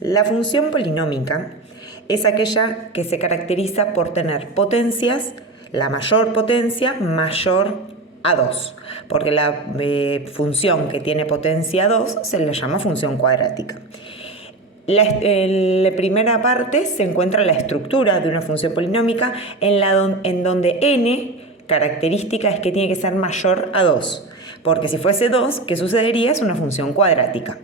La función polinómica es aquella que se caracteriza por tener potencias, la mayor potencia mayor a 2, porque la función que tiene potencia 2 se le llama función cuadrática. En la primera parte se encuentra la estructura de una función polinómica en donde n característica es que tiene que ser mayor a 2, porque si fuese 2, ¿qué sucedería? Es una función cuadrática.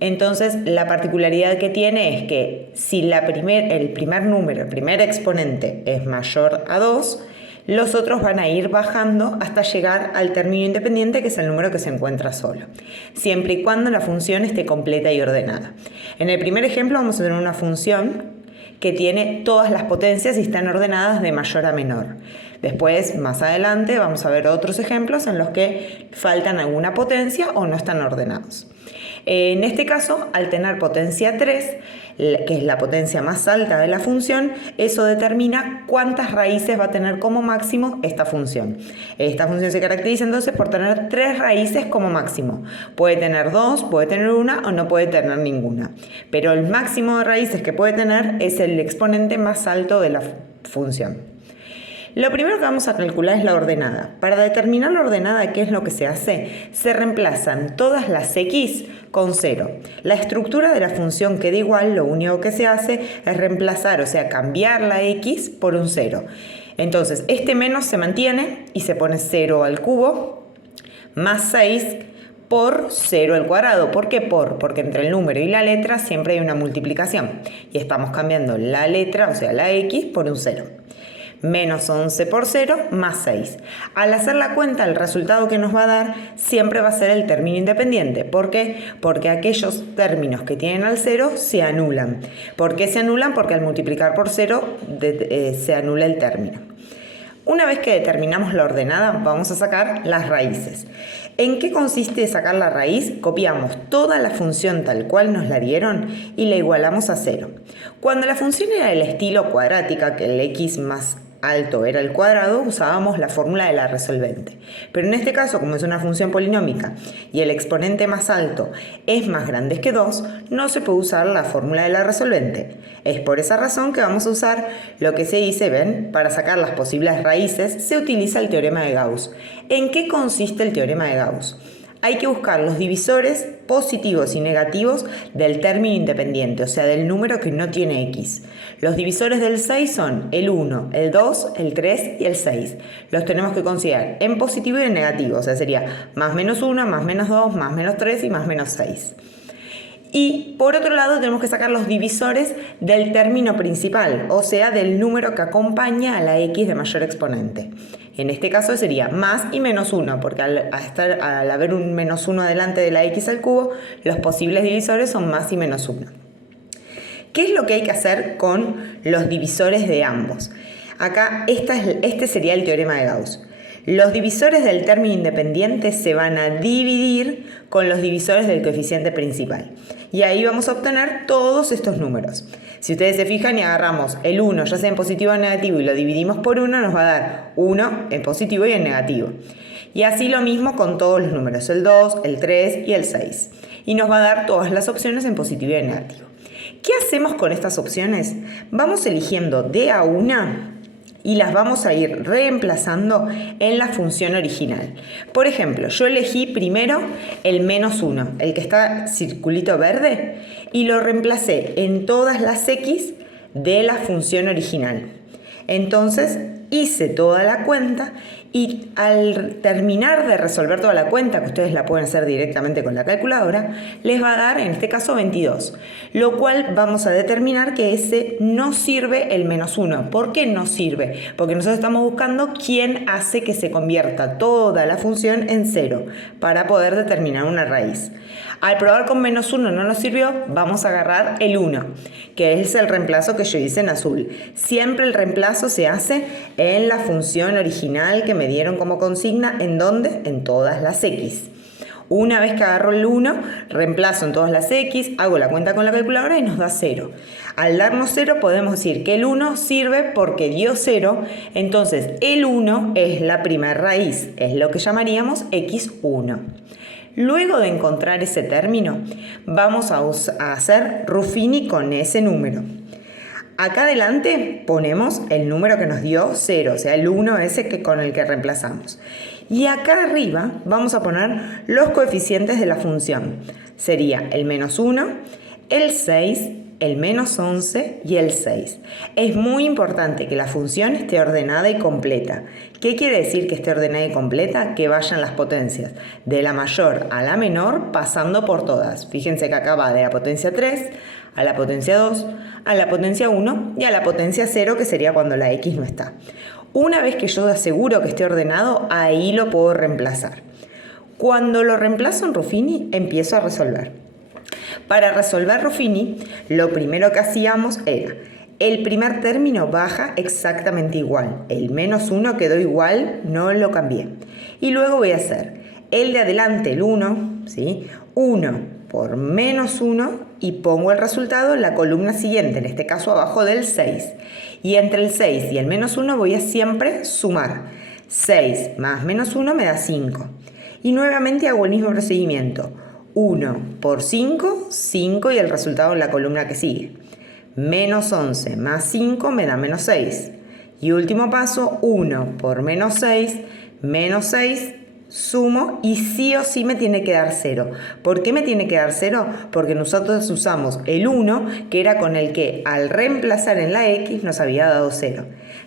Entonces, la particularidad que tiene es que si el primer exponente es mayor a 2, los otros van a ir bajando hasta llegar al término independiente, que es el número que se encuentra solo, siempre y cuando la función esté completa y ordenada. En el primer ejemplo vamos a tener una función que tiene todas las potencias y están ordenadas de mayor a menor. Después, más adelante, vamos a ver otros ejemplos en los que faltan alguna potencia o no están ordenados. En este caso, al tener potencia 3, que es la potencia más alta de la función, eso determina cuántas raíces va a tener como máximo esta función. Esta función se caracteriza entonces por tener 3 raíces como máximo. Puede tener 2, puede tener 1 o no puede tener ninguna. Pero el máximo de raíces que puede tener es el exponente más alto de la función. Lo primero que vamos a calcular es la ordenada. Para determinar la ordenada, ¿qué es lo que se hace? Se reemplazan todas las x con 0. La estructura de la función queda igual, lo único que se hace es reemplazar, o sea, cambiar la x por un 0. Entonces, este menos se mantiene y se pone 0 al cubo más 6 por 0 al cuadrado. ¿Por qué por? Porque entre el número y la letra siempre hay una multiplicación y estamos cambiando la letra, o sea, la x, por un 0. Menos 11 por 0 más 6. Al hacer la cuenta, el resultado que nos va a dar siempre va a ser el término independiente. ¿Por qué? Porque aquellos términos que tienen al 0 se anulan. ¿Por qué se anulan? Porque al multiplicar por 0 se anula el término. Una vez que determinamos la ordenada, vamos a sacar las raíces. ¿En qué consiste sacar la raíz? Copiamos toda la función tal cual nos la dieron y la igualamos a 0. Cuando la función era del estilo cuadrática, que el x más alto era el cuadrado, usábamos la fórmula de la resolvente. Pero en este caso, como es una función polinómica y el exponente más alto es más grande que 2, no se puede usar la fórmula de la resolvente. Es por esa razón que vamos a usar lo que se dice, ven, para sacar las posibles raíces se utiliza el teorema de Gauss. ¿En qué consiste el teorema de Gauss? Hay que buscar los divisores positivos y negativos del término independiente, o sea, del número que no tiene x. Los divisores del 6 son el 1, el 2, el 3 y el 6. Los tenemos que considerar en positivo y en negativo, o sea, sería más menos 1, más menos 2, más menos 3 y más menos 6. Y por otro lado tenemos que sacar los divisores del término principal, o sea, del número que acompaña a la x de mayor exponente. En este caso sería más y menos 1, porque al haber un menos 1 delante de la x al cubo, los posibles divisores son más y menos 1. ¿Qué es lo que hay que hacer con los divisores de ambos? Acá este sería el teorema de Gauss. Los divisores del término independiente se van a dividir con los divisores del coeficiente principal. Y ahí vamos a obtener todos estos números. Si ustedes se fijan y agarramos el 1, ya sea en positivo o en negativo, y lo dividimos por 1, nos va a dar 1 en positivo y en negativo. Y así lo mismo con todos los números, el 2, el 3 y el 6. Y nos va a dar todas las opciones en positivo y en negativo. ¿Qué hacemos con estas opciones? Vamos eligiendo de a una y las vamos a ir reemplazando en la función original. Por ejemplo, yo elegí primero el menos 1, el que está circulito verde, y lo reemplacé en todas las x de la función original. Entonces hice toda la cuenta y al terminar de resolver toda la cuenta, que ustedes la pueden hacer directamente con la calculadora, les va a dar en este caso 22, lo cual vamos a determinar que ese no sirve el menos 1. ¿Por qué no sirve? Porque nosotros estamos buscando quién hace que se convierta toda la función en 0 para poder determinar una raíz. Al probar con menos 1 no nos sirvió, vamos a agarrar el 1, que es el reemplazo que yo hice en azul. Siempre el reemplazo se hace en la función original que me dieron como consigna, ¿en dónde? En todas las x. Una vez que agarro el 1, reemplazo en todas las x, hago la cuenta con la calculadora y nos da 0. Al darnos 0 podemos decir que el 1 sirve porque dio 0, entonces el 1 es la primera raíz, es lo que llamaríamos x1. Luego de encontrar ese término, vamos a hacer Ruffini con ese número. Acá adelante ponemos el número que nos dio 0, o sea, el 1 ese con el que reemplazamos. Y acá arriba vamos a poner los coeficientes de la función. Sería el -1, el 6, el -11 y el 6. Es muy importante que la función esté ordenada y completa. ¿Qué quiere decir que esté ordenada y completa? Que vayan las potencias de la mayor a la menor pasando por todas. Fíjense que acá va de la potencia 3 a la potencia 2, a la potencia 1 y a la potencia 0, que sería cuando la x no está. Una vez que yo aseguro que esté ordenado, ahí lo puedo reemplazar. Cuando lo reemplazo en Ruffini, empiezo a resolver. Para resolver Ruffini, lo primero que hacíamos era, el primer término baja exactamente igual. El -1 quedó igual, no lo cambié. Y luego voy a hacer el de adelante, el 1, ¿sí? 1 por -1 y pongo el resultado en la columna siguiente, en este caso abajo del 6. Y entre el 6 y el -1 voy a siempre sumar. 6 más -1 me da 5. Y nuevamente hago el mismo procedimiento. 1 por 5, 5 y el resultado en la columna que sigue. -11 más 5 me da -6. Y último paso, 1 por -6, -6, sumo y sí o sí me tiene que dar 0. ¿Por qué me tiene que dar 0? Porque nosotros usamos el 1, que era con el que al reemplazar en la x nos había dado 0.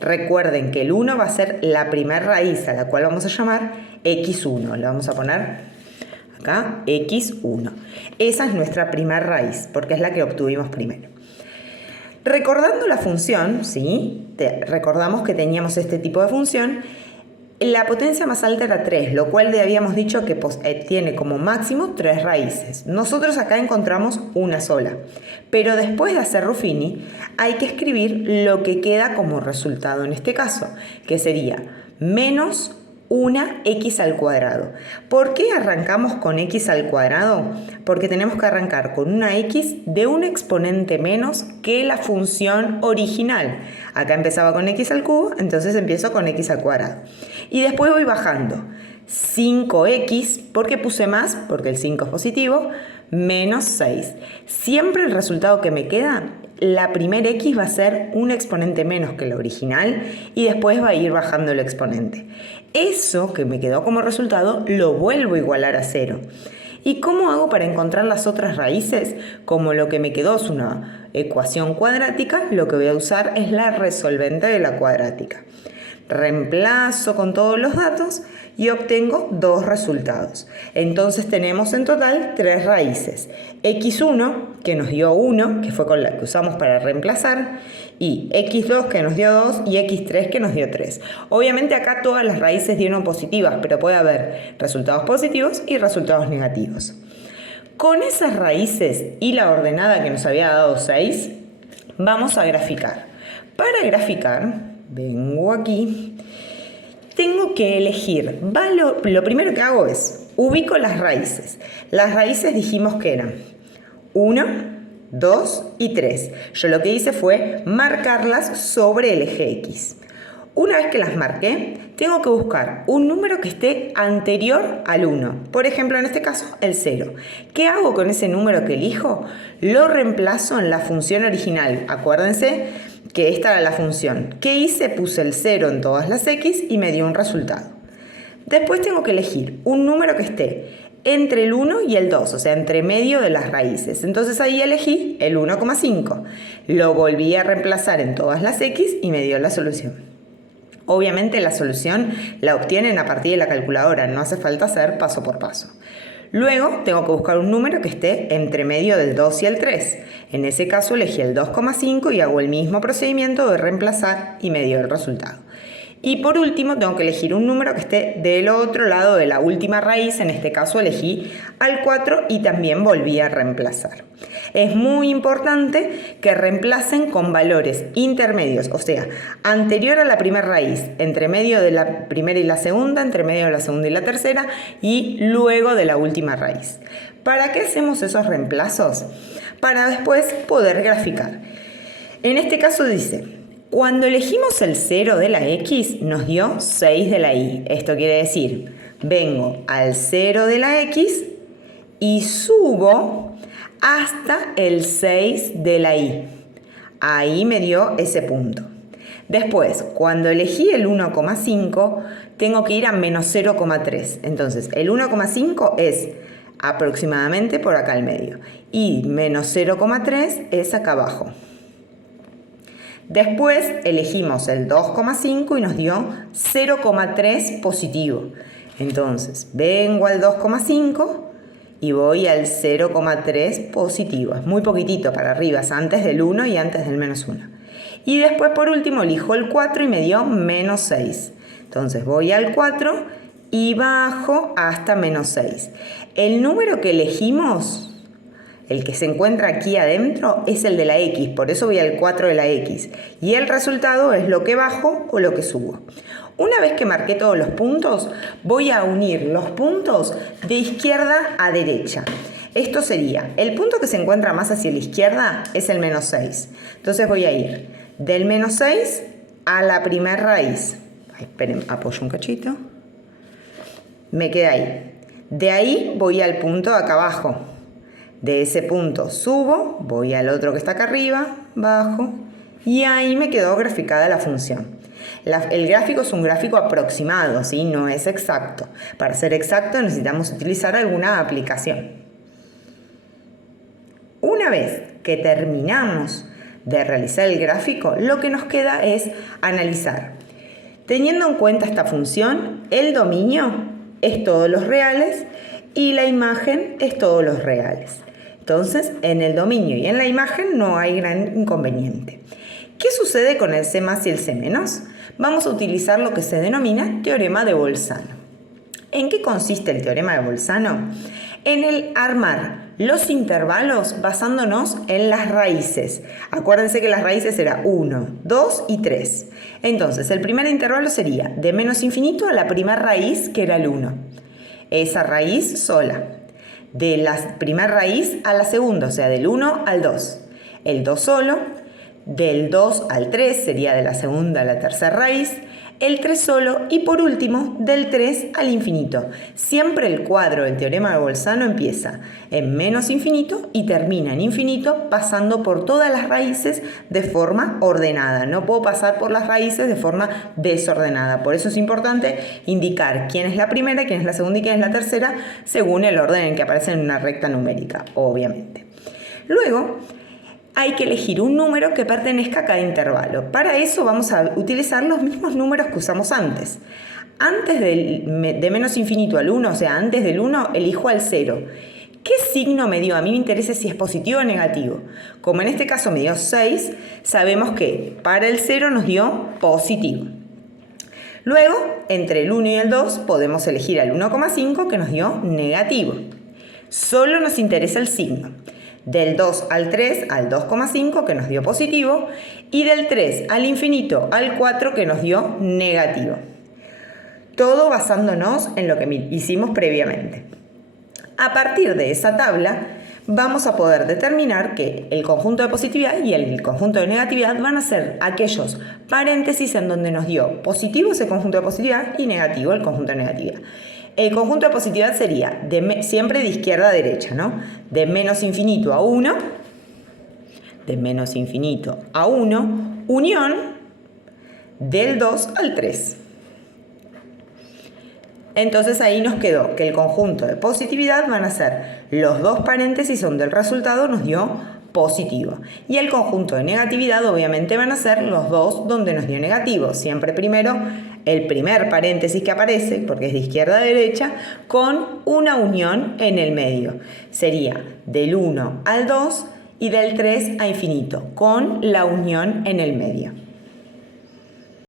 Recuerden que el 1 va a ser la primera raíz, a la cual vamos a llamar x1. Le vamos a poner acá x1. Esa es nuestra primera raíz, porque es la que obtuvimos primero. Recordando la función, ¿sí? Recordamos que teníamos este tipo de función. La potencia más alta era 3, lo cual le habíamos dicho que tiene como máximo 3 raíces. Nosotros acá encontramos una sola. Pero después de hacer Ruffini, hay que escribir lo que queda como resultado en este caso, que sería menos una x al cuadrado. ¿Por qué arrancamos con x al cuadrado? Porque tenemos que arrancar con una x de un exponente menos que la función original. Acá empezaba con x al cubo, entonces empiezo con x al cuadrado. Y después voy bajando. 5x, ¿por qué puse más? Porque el 5 es positivo, menos 6. Siempre el resultado que me queda, la primera x va a ser un exponente menos que la original y después va a ir bajando el exponente. Eso que me quedó como resultado lo vuelvo a igualar a 0. ¿Y cómo hago para encontrar las otras raíces? Como lo que me quedó es una ecuación cuadrática, lo que voy a usar es la resolvente de la cuadrática. Reemplazo con todos los datos y obtengo dos resultados. Entonces tenemos en total 3 raíces. x1, que nos dio 1, que fue con la que usamos para reemplazar, y x2, que nos dio 2, y x3, que nos dio 3. Obviamente acá todas las raíces dieron positivas, pero puede haber resultados positivos y resultados negativos. Con esas raíces y la ordenada que nos había dado 6, vamos a graficar. Para graficar, vengo aquí, tengo que elegir, lo primero que hago es, ubico las raíces. Las raíces dijimos que eran 1, 2 y 3. Yo lo que hice fue marcarlas sobre el eje X. Una vez que las marqué, tengo que buscar un número que esté anterior al 1. Por ejemplo, en este caso, el 0. ¿Qué hago con ese número que elijo? Lo reemplazo en la función original. Acuérdense que esta era la función. ¿Qué hice? Puse el 0 en todas las x y me dio un resultado. Después tengo que elegir un número que esté entre el 1 y el 2, o sea, entre medio de las raíces. Entonces ahí elegí el 1,5. Lo volví a reemplazar en todas las x y me dio la solución. Obviamente la solución la obtienen a partir de la calculadora, no hace falta hacer paso por paso. Luego tengo que buscar un número que esté entre medio del 2 y el 3. En ese caso elegí el 2,5 y hago el mismo procedimiento de reemplazar y me dio el resultado. Y por último tengo que elegir un número que esté del otro lado de la última raíz, en este caso elegí al 4 y también volví a reemplazar. Es muy importante que reemplacen con valores intermedios, o sea, anterior a la primera raíz, entre medio de la primera y la segunda, entre medio de la segunda y la tercera y luego de la última raíz. ¿Para qué hacemos esos reemplazos? Para después poder graficar. En este caso dice, cuando elegimos el 0 de la x, nos dio 6 de la y. Esto quiere decir, vengo al 0 de la x y subo hasta el 6 de la y. Ahí me dio ese punto. Después, cuando elegí el 1,5, tengo que ir a menos 0,3. Entonces, el 1,5 es aproximadamente por acá al medio. Y menos 0,3 es acá abajo. Después elegimos el 2,5 y nos dio 0,3 positivo. Entonces, vengo al 2,5 y voy al 0,3 positivo. Es muy poquitito para arriba, es antes del 1 y antes del menos 1. Y después, por último, elijo el 4 y me dio menos 6. Entonces, voy al 4 y bajo hasta menos 6. El número que elegimos, el que se encuentra aquí adentro, es el de la X, por eso voy al 4 de la X. Y el resultado es lo que bajo o lo que subo. Una vez que marqué todos los puntos, voy a unir los puntos de izquierda a derecha. Esto sería, el punto que se encuentra más hacia la izquierda es el menos 6. Entonces voy a ir del menos 6 a la primera raíz. Ay, esperen, apoyo un cachito. Me queda ahí. De ahí voy al punto de acá abajo. De ese punto subo, voy al otro que está acá arriba, bajo, y ahí me quedó graficada la función. El gráfico es un gráfico aproximado, ¿sí? No es exacto. Para ser exacto necesitamos utilizar alguna aplicación. Una vez que terminamos de realizar el gráfico, lo que nos queda es analizar. Teniendo en cuenta esta función, el dominio es todos los reales y la imagen es todos los reales. Entonces, en el dominio y en la imagen no hay gran inconveniente. ¿Qué sucede con el C+ y el C-? Vamos a utilizar lo que se denomina teorema de Bolzano. ¿En qué consiste el teorema de Bolzano? En el armar los intervalos basándonos en las raíces. Acuérdense que las raíces eran 1, 2 y 3. Entonces, el primer intervalo sería de menos infinito a la primera raíz, que era el 1. Esa raíz sola. De la primera raíz a la segunda, o sea, del 1 al 2. El 2 solo. Del 2 al 3 sería de la segunda a la tercera raíz, el 3 solo y por último del 3 al infinito. Siempre el cuadro del teorema de Bolzano empieza en menos infinito y termina en infinito pasando por todas las raíces de forma ordenada. No puedo pasar por las raíces de forma desordenada. Por eso es importante indicar quién es la primera, quién es la segunda y quién es la tercera según el orden en que aparece en una recta numérica, obviamente. Luego, hay que elegir un número que pertenezca a cada intervalo. Para eso vamos a utilizar los mismos números que usamos antes. Antes de menos infinito al 1, o sea, antes del 1, elijo al 0. ¿Qué signo me dio? A mí me interesa si es positivo o negativo. Como en este caso me dio 6, sabemos que para el 0 nos dio positivo. Luego, entre el 1 y el 2, podemos elegir al 1,5 que nos dio negativo. Solo nos interesa el signo. Del 2 al 3 al 2,5 que nos dio positivo y del 3 al infinito al 4 que nos dio negativo. Todo basándonos en lo que hicimos previamente. A partir de esa tabla vamos a poder determinar que el conjunto de positividad y el conjunto de negatividad van a ser aquellos paréntesis en donde nos dio positivo ese conjunto de positividad y negativo el conjunto de negatividad. El conjunto de positividad sería siempre de izquierda a derecha, ¿no? De menos infinito a 1, de menos infinito a 1, unión del 2 al 3. Entonces ahí nos quedó que el conjunto de positividad van a ser los dos paréntesis donde el resultado nos dio positivo. Y el conjunto de negatividad obviamente van a ser los dos donde nos dio negativo. Siempre primero el primer paréntesis que aparece, porque es de izquierda a derecha, con una unión en el medio. Sería del 1 al 2 y del 3 a infinito, con la unión en el medio.